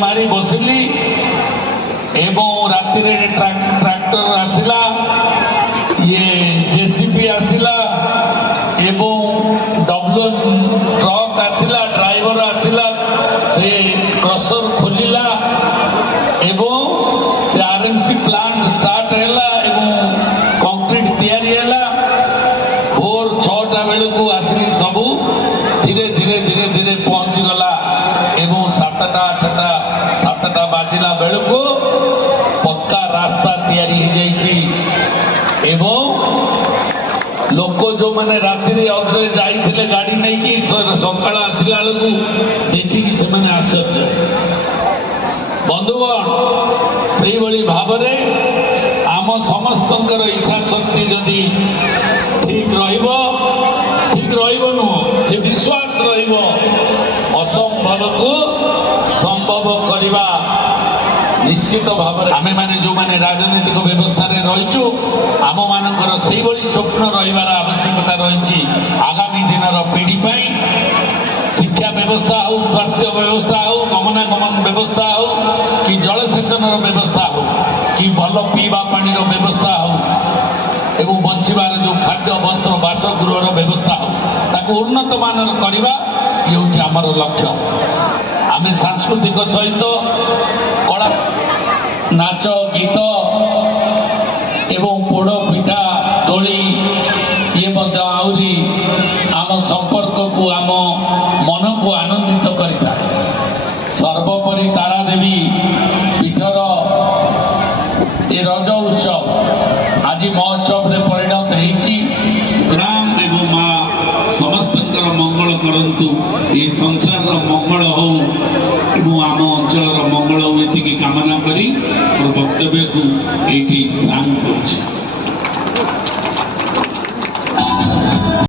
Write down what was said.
मारी बसिली एवं राति ट्रैक्टर आसिला ये जेसीबी आसिला एवं डब्ल्यू ट्रक आसिला ड्राइवर आसिला से क्रसर खोलिला एवं से आरएमसी प्लांट स्टार्ट हैला एवं कंक्रीट तैयारी हैला भोर 6टा बेल को आसिली सबू धीरे धीरे धीरे धीरे पहुंची गला एवं 7टा 8टा 7टा बाजिला बेल को पक्का रास्ता तैयारी हो जाइए एवं लोक जो मैंने राति अग्रे जाइए गाड़ी नहीं कि सकाल आसला बेलू देखिकी से मैंने आश्चर्य बंधुगण से भाव आम समस्त इच्छा शक्ति जदि ठीक नुह से विश्वास असंभव को संभव करवा निश्चित भाव आमे माने जो माने राजनीतिक व्यवस्था रे रहिचु आम मानकर से स्वप्न रहिबार आवश्यकता रही आगामी दिन पीढ़ी पाई शिक्षा व्यवस्था हो स्वास्थ्य व्यवस्था हो गमनागमन व्यवस्था हो कि जलसेचन व्यवस्था हो कि भल पीवा पानी व्यवस्था हो एवं बंचार जो खाद्य वस्त्र बासगृह व्यवस्था हो ताको उन्नत मानर करवा ये हूँ आमर लक्ष्य आमे सांस्कृतिक सहित कला नाच गीत ଏବଂ ପୋଡ଼ ପିଠା ଦୋଳି ଇଏ ମଧ୍ୟ ଆହୁରି ଆମ ସମ୍ପର୍କକୁ ଆମ ମନକୁ ଆନନ୍ଦିତ କରିଥାଏ। ସର୍ବୋପରି ତାରା ଦେବୀ ପୀଠର ଏ ରଜ ଉତ୍ସବ ଆଜି ମହୋତ୍ସବରେ ପରିଣତ ହେଇଛି। ରାମ ଏବଂ ମା ସମସ୍ତଙ୍କର ମଙ୍ଗଳ କରନ୍ତୁ, ଏ ସଂସାରର ମଙ୍ଗଳ ହଉ ଏବଂ ଆମ ଅଞ୍ଚଳର ମଙ୍ଗଳ ହଉ, ଏତିକି କାମନା କରି ମୋର ବକ୍ତବ୍ୟକୁ ଏଇଠି ସାଙ୍ଗ କରୁଛି।